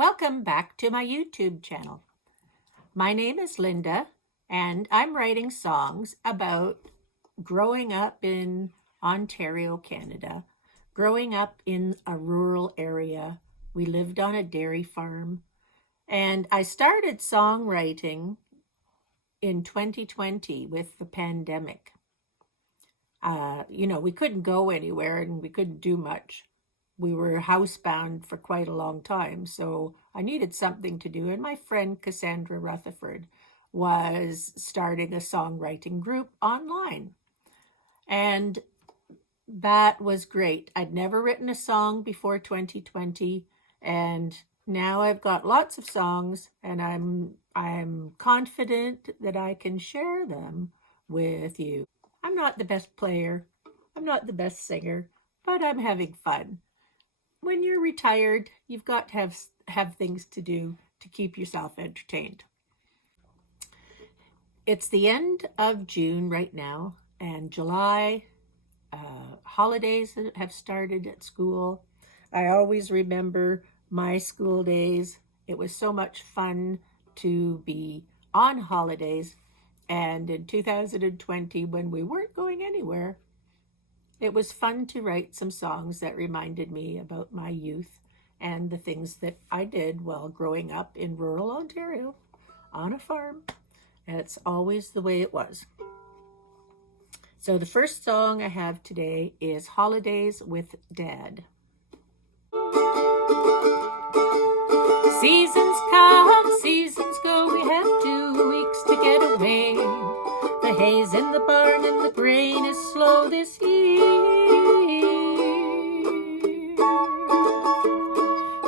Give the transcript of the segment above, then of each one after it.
Welcome back to my YouTube channel. My name is Linda, and I'm writing songs about growing up in Ontario, Canada, growing up in a rural area. We lived on a dairy farm, and I started songwriting in 2020 with the pandemic. We couldn't go anywhere and we couldn't do much. We were housebound for quite a long time, so I needed something to do. And my friend Cassandra Rutherford was starting a songwriting group online. And that was great. I'd never written a song before 2020, and now I've got lots of songs, and I'm confident that I can share them with you. I'm not the best player. I'm not the best singer, but I'm having fun. When you're retired, you've got to have things to do to keep yourself entertained. It's the end of June right now, and July holidays have started at school. I always remember my school days. It was so much fun to be on holidays. And in 2020, when we weren't going anywhere, it was fun to write some songs that reminded me about my youth and the things that I did while growing up in rural Ontario on a farm. And it's always the way it was. So the first song I have today is Holidays with Dad. Seasons come, seasons go, we have 2 weeks to get away. The hay's in the barn and the grain is slow this year.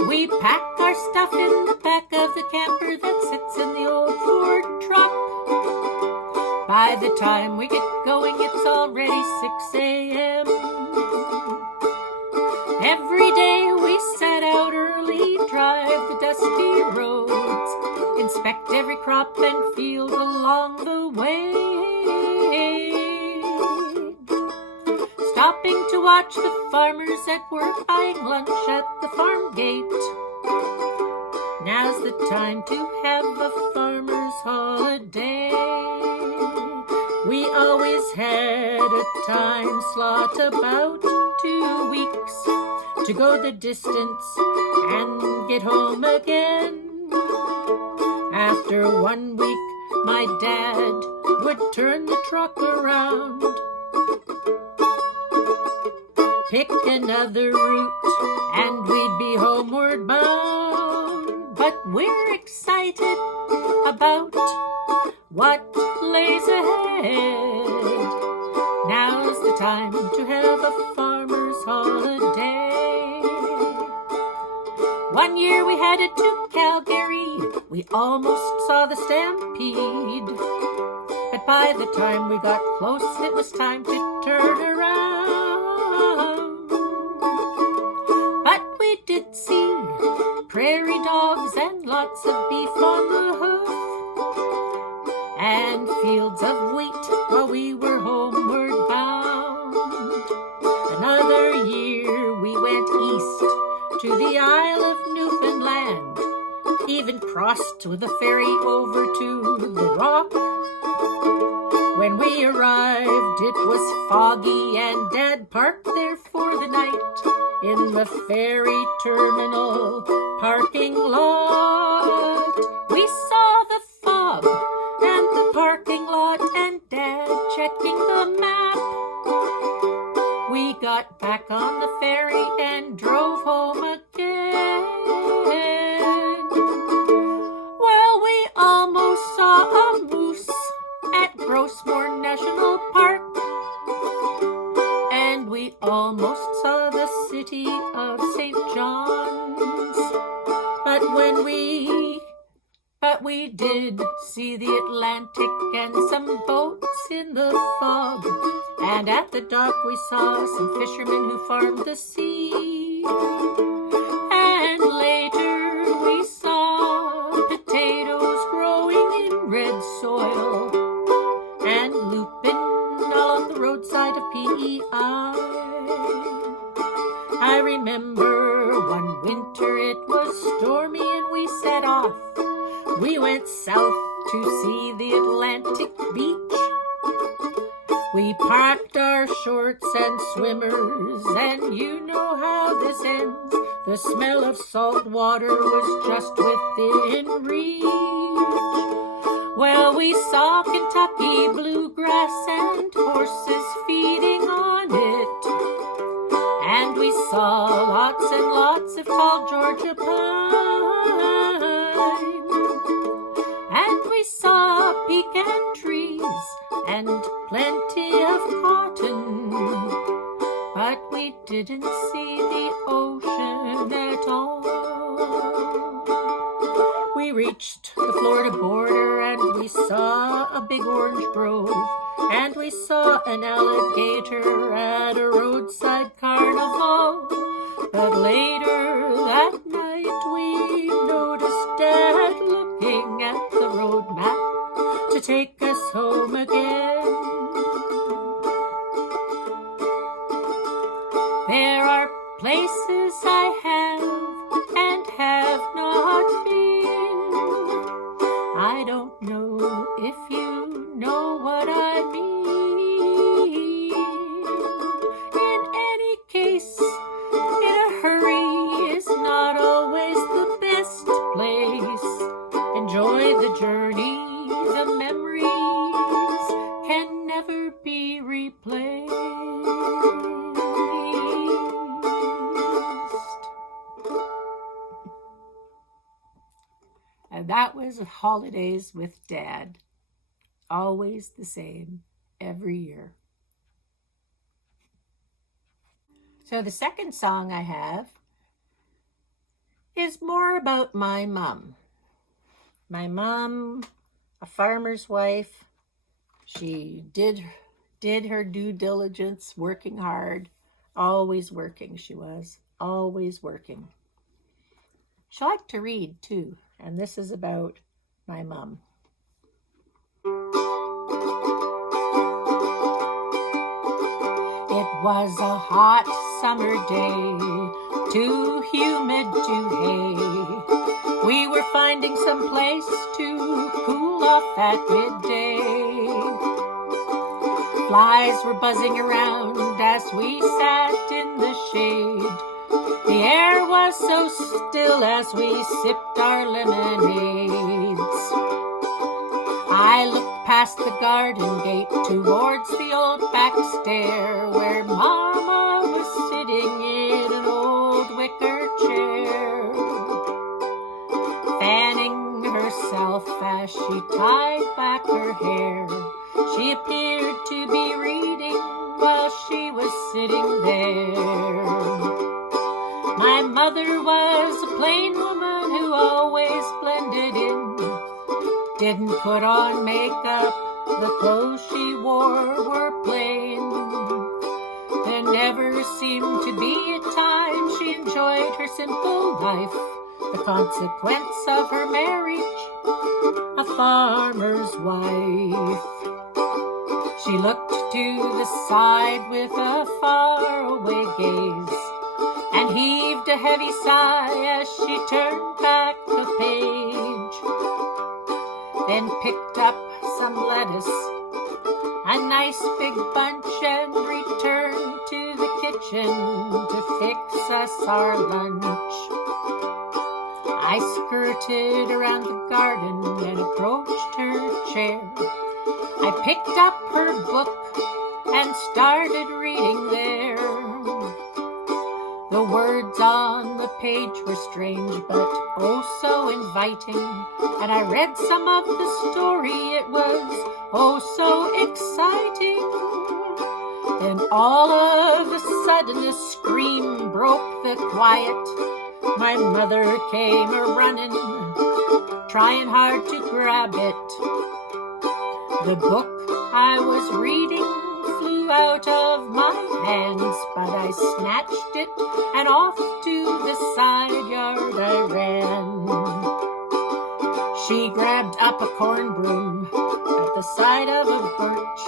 We pack our stuff in the back of the camper that sits in the old Ford truck. By the time we get going, it's already 6 a.m. Every day we set out early, drive the dusty roads, inspect every crop and field along the way, stopping to watch the farmers at work, buying lunch at the farm gate. Now's the time to have a farmer's holiday. We always had a time slot about 2 weeks to go the distance and get home again. After 1 week, my dad would turn the truck around, pick another route, and we'd be homeward bound. But we're excited about what lays ahead. Now's the time to have a farmer's holiday. 1 year we headed to Calgary. We almost saw the stampede. But by the time we got close, it was time to turn around. But we did see prairie dogs and lots of beef on the hoof, and fields of wheat while we were homeward bound. Another year we went east to the Isle of Newfoundland, even crossed with a ferry over to the Rock. When we arrived, it was foggy, and Dad parked there for the night in the ferry terminal parking lot. We saw the fog and the parking lot, and Dad checking the map. We got back on the ferry and drove home again. Well, we almost saw a moose at Grossmore National Park, and we almost saw the city of St. John's. But we did see the Atlantic and some boats in the fog, and at the dock we saw some fishermen who farmed the sea. And later we saw potatoes growing in red soil and lupin along the roadside of PEI. I remember One winter it was stormy and we set off. We went south to see the Atlantic beach. We packed our shorts and swimmers, and you know how this ends. The smell of salt water was just within reach. Well, we saw Kentucky bluegrass and horses feeding on it. And we saw lots and lots of tall Georgia pine. And we saw pecan trees and plenty of cotton. But we didn't see the ocean at all. We reached the Florida border and we saw a big orange grove. And we saw an alligator at a roadside carnival. But later that night we noticed Dad looking at the road map to take us home again. There are places I have and have not been. I don't know if you know what I mean. In any case, in a hurry is not always the best place. Enjoy the journey, the memories can never be replaced. And that was Holidays with Dad. Always the same every year. So the second song I have is more about my mom. My mom, a farmer's wife, she did her due diligence, working hard, always working. She was always working. She liked to read too, and this is about my mom. It was a hot summer day, too humid to hay. We were finding some place to cool off at midday. Flies were buzzing around as we sat in the shade. The air was so still as we sipped our lemonades. I looked past the garden gate towards the old back stair where Mama was sitting in an old wicker chair, fanning herself as she tied back her hair. She appeared to be reading while she was sitting there. My mother was a plain woman who always blended in. Didn't put on makeup, the clothes she wore were plain. There never seemed to be a time she enjoyed her simple life, the consequence of her marriage, a farmer's wife. She looked to the side with a faraway gaze and heaved a heavy sigh as she turned back the page. Then picked up some lettuce, a nice big bunch, and returned to the kitchen to fix us our lunch. I skirted around the garden and approached her chair. I picked up her book and started reading there. The words on the page were strange, but oh so inviting. And I read some of the story, it was oh so exciting. Then all of a sudden a scream broke the quiet. My mother came a-running, trying hard to grab it. The book I was reading flew out of my hands, but I snatched it and off to the side yard I ran. She grabbed up a corn broom at the side of a birch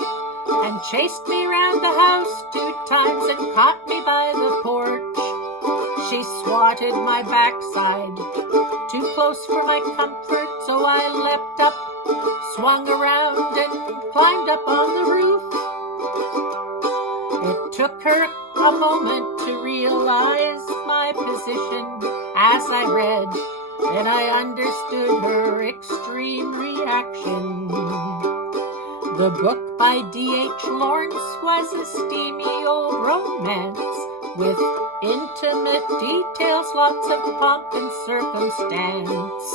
and chased me round the house 2 times and caught me by the porch. She swatted my backside, too close for my comfort, so I leapt up, swung around, and climbed up on the roof. It took her a moment to realize my position as I read, and I understood her extreme reaction. The book by D.H. Lawrence was a steamy old romance with intimate details, lots of pomp and circumstance.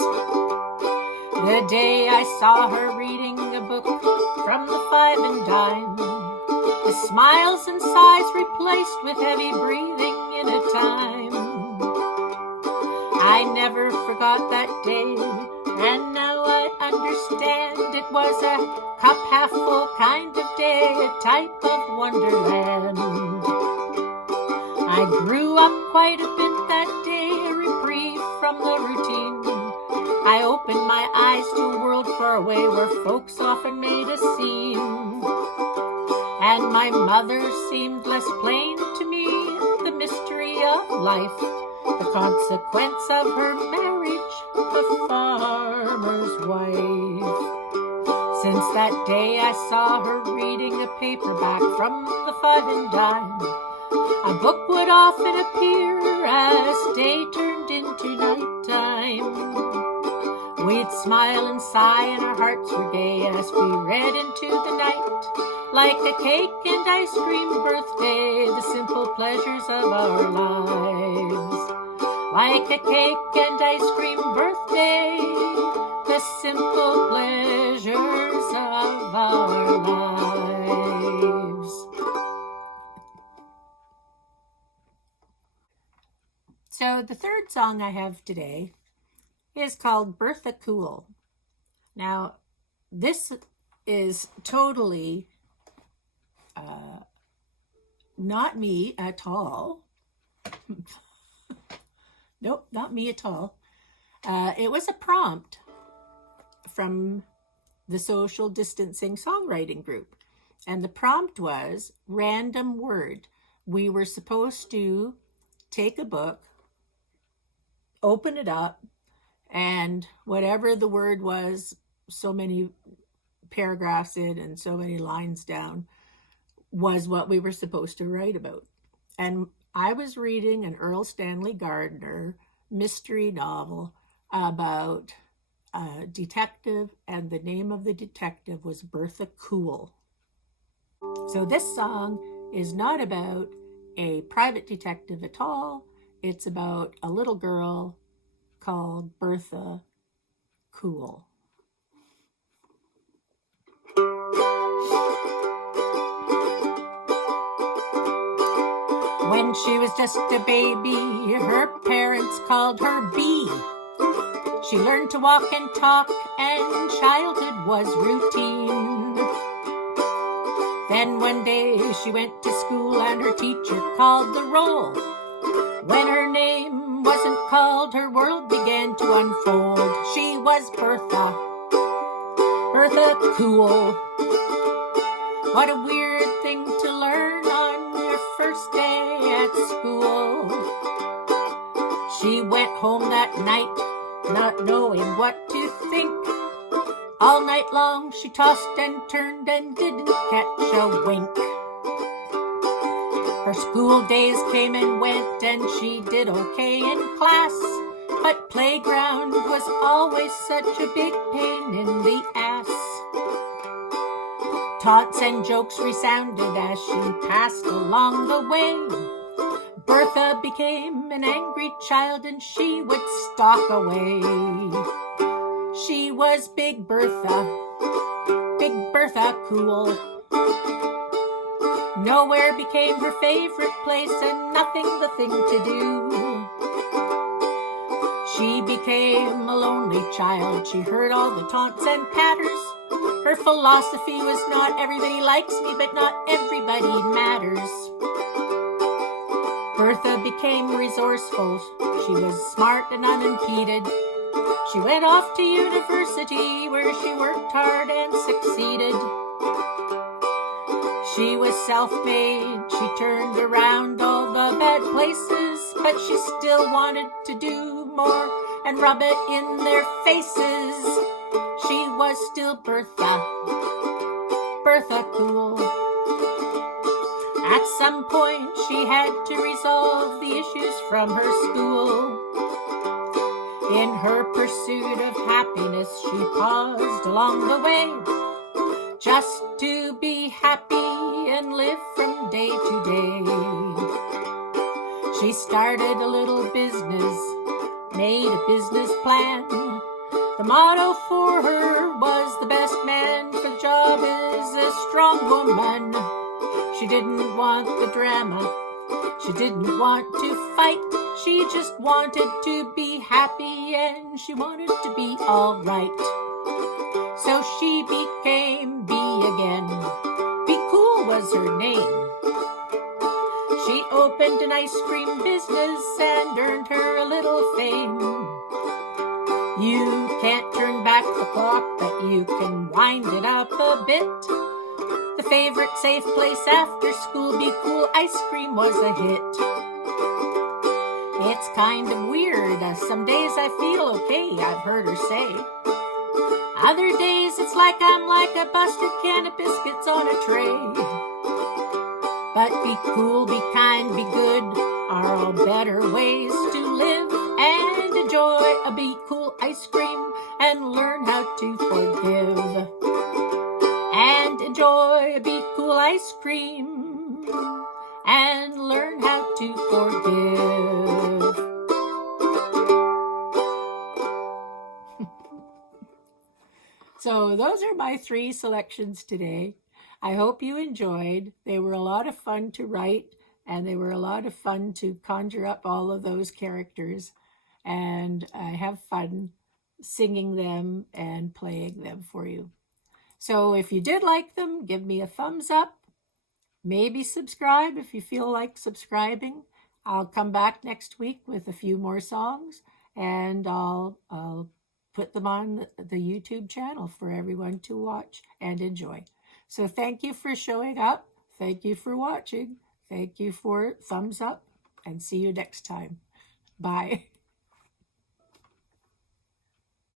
The day I saw her reading a book from the Five and Dime, the smiles and sighs replaced with heavy breathing in a time. I never forgot that day, and now I understand it was a cup half full kind of day, a type of wonderland. I grew up quite a bit that day, a reprieve from the routine. I opened my eyes to a world far away where folks often made a scene. And my mother seemed less plain to me, the mystery of life, the consequence of her marriage, a farmer's wife. Since that day I saw her reading a paperback from the Five and Dime. A book would often appear as day turned into nighttime. We'd smile and sigh and our hearts were gay as we read into the night. Like a cake and ice cream birthday, the simple pleasures of our lives. Like a cake and ice cream birthday, the simple pleasures of our lives. So the third song I have today is called Bertha Cool. Now, this is totally not me at all. Nope, not me at all. It was a prompt from the social distancing songwriting group. And the prompt was random word. We were supposed to take a book, open it up, and whatever the word was, so many paragraphs in and so many lines down, was what we were supposed to write about. And I was reading an Earl Stanley Gardner mystery novel about a detective, and the name of the detective was Bertha Cool. So this song is not about a private detective at all. It's about a little girl called Bertha Cool. When she was just a baby, her parents called her Bee. She learned to walk and talk, and childhood was routine. Then one day she went to school, and her teacher called the roll. When her name wasn't called, her world began to unfold. She was Bertha Cool. What a weird thing to learn on your first day at school. She went home that night, not knowing what to think. All night long she tossed and turned and didn't catch a wink. Her school days came and went, and she did okay in class. But playground was always such a big pain in the ass. Taunts and jokes resounded as she passed along the way. Bertha became an angry child, and she would stalk away. She was Big Bertha Cool. Nowhere became her favorite place, and nothing the thing to do. She became a lonely child. She heard all the taunts and patters. Her philosophy was not everybody likes me, but not everybody matters. Bertha became resourceful. She was smart and unimpeded. She went off to university where she worked hard and succeeded. She was self-made. She turned around all the bad places but she still wanted to do more and rub it in their faces. She was still Bertha Cool. At some point, she had to resolve the issues from her school. In her pursuit of happiness, she paused along the way, just to be happy and live from day to day. She started a little business, made a business plan. The motto for her was the best man for the job is a strong woman. She didn't want the drama, she didn't want to fight. She just wanted to be happy and she wanted to be all right. So she became Bee again. Be Cool was her name. She opened an ice cream business and earned her a little fame. You can't turn back the clock, but you can wind it up a bit. The favorite safe place after school, Be Cool ice cream was a hit. It's kind of weird. Some days I feel okay, I've heard her say. Other days it's like I'm like a busted can of biscuits on a tray. But be cool, be kind, be good are all better ways to live and enjoy a Be Cool ice cream and learn how to forgive. And enjoy a Be Cool ice cream and learn how to forgive. So those are my 3 selections today. I hope you enjoyed. They were a lot of fun to write, and they were a lot of fun to conjure up all of those characters. And I have fun singing them and playing them for you. So if you did like them, give me a thumbs up. Maybe subscribe if you feel like subscribing. I'll come back next week with a few more songs, and I'll put them on the YouTube channel for everyone to watch and enjoy. So thank you for showing up. Thank you for watching. Thank you for thumbs up, and see you next time. Bye.